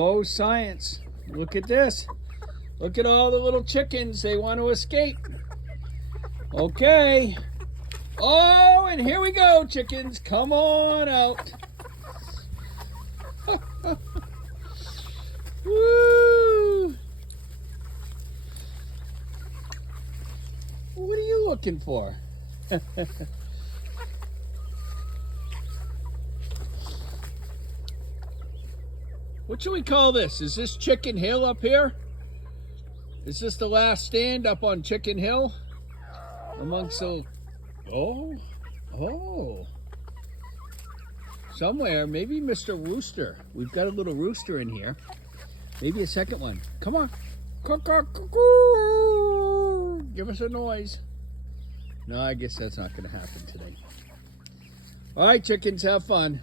Oh, science. Look at this. Look at all the little chickens. They want to escape. Okay. Oh, and here we go, chickens. Come on out. Woo! What are you looking for? What should we call this? Is this Chicken Hill up here? Is this the last stand up on Chicken Hill? Amongst the... Oh. Somewhere, maybe Mr. Rooster. We've got a little rooster in here. Maybe a second one. Come on. Give us a noise. No, I guess that's not going to happen today. All right, chickens, have fun.